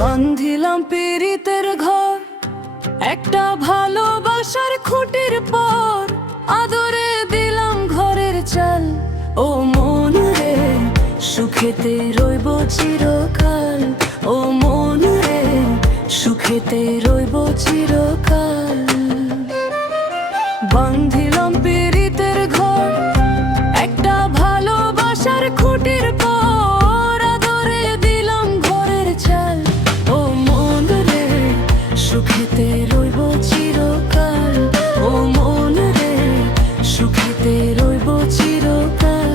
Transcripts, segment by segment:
বান্ধিলাম পীড়িতের ঘর, একটা ভালোবাসার খুঁটির পর আদরে দিলাম ঘরের চাল। ও মন রে, সুখেতে রইব চিরকাল। ও মন রে, সুখেতে রইব চিরকাল। বান্ধিলাম পীড়িতের ঘর, একটা ভালোবাসার খুঁটির পর আদরে দিলাম ঘরের চাল। ও মন রে, সুখেতে রইব চিরকাল। ও মন রে, সুখেতে রইব চিরকাল।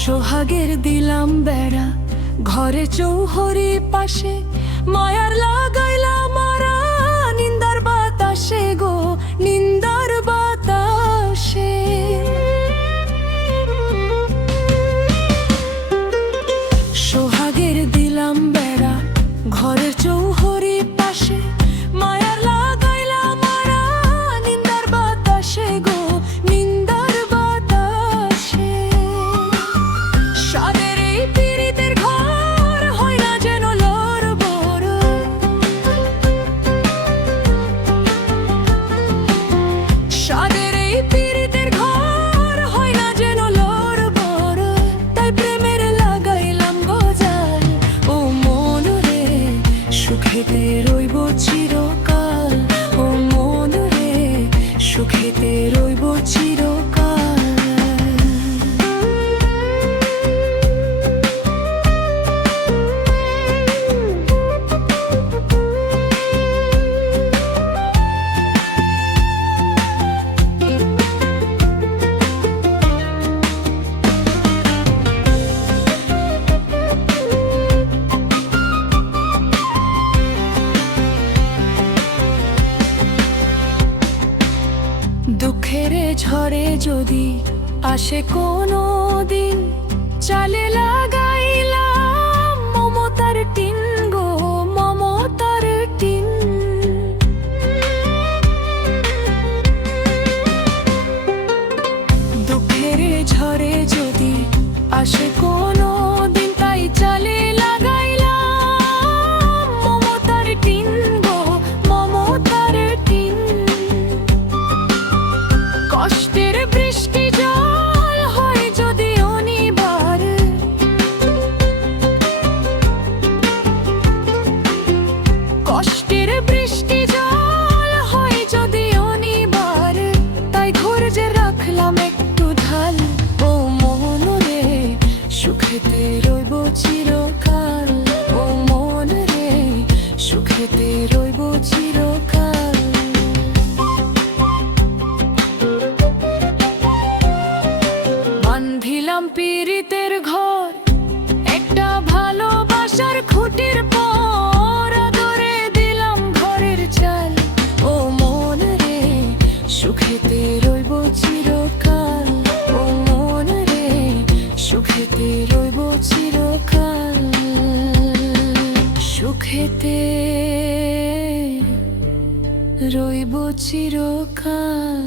সোহাগের দিলাম বেড়া, ঘরে চৌহরি পাশে মায়ার লাগাইলাম মারা। নিন্দার বাতাসে গো, নিন্দার বাতাসে। সোহাগের দিলাম বেড়া, ঘরের চৌহরি পাশে মায়ার লাগাইলাম মারা। নিন্দার বাতাসে গো, নিন্দার বাতাসে। সাদের এই পীড়িতের ঘর হয় না যেন লড়বড়। সাদের এই পীড়িতের ঘর হয় না যেন লড়বড়। তাই প্রেমের লাগাইলাম গজাল। ও মন রে, সুখেতে রইব চিরকাল। ও মন রে, সুখেতে রইব চিরকাল। দুঃখের ঝড়ে যদি আসে কোনো দিন, চালে লাগাইলাম মমতার টিন গো, মমতার টিন। দুঃখের ঝড়ে যদি আসে কোনো দিন, তাই চালে লাগাইলাম মমতার টিন গো, মমতার টিন। কষ্টের বৃষ্টি জল হয় যদি অনিবার, কষ্টের বৃষ্টি জল হয় যদি অনিবার। তাই ধৈর্যে রাখলাম একটু ঢাল। ও মন রে, সুখেতে রইব চিরকাল। ও মন রে, সুখেতে রইব চিরকাল। বান্ধিলাম পীড়িতের ঘর, একটা ভালোবাসার খুঁটির পর আদরে দিলাম ঘরের চাল। ও মন রে, সুখেতে রইব চিরকাল। ও মন রে, সুখেতে রইব চিরকাল। সুখেতে রইব চিরকাল।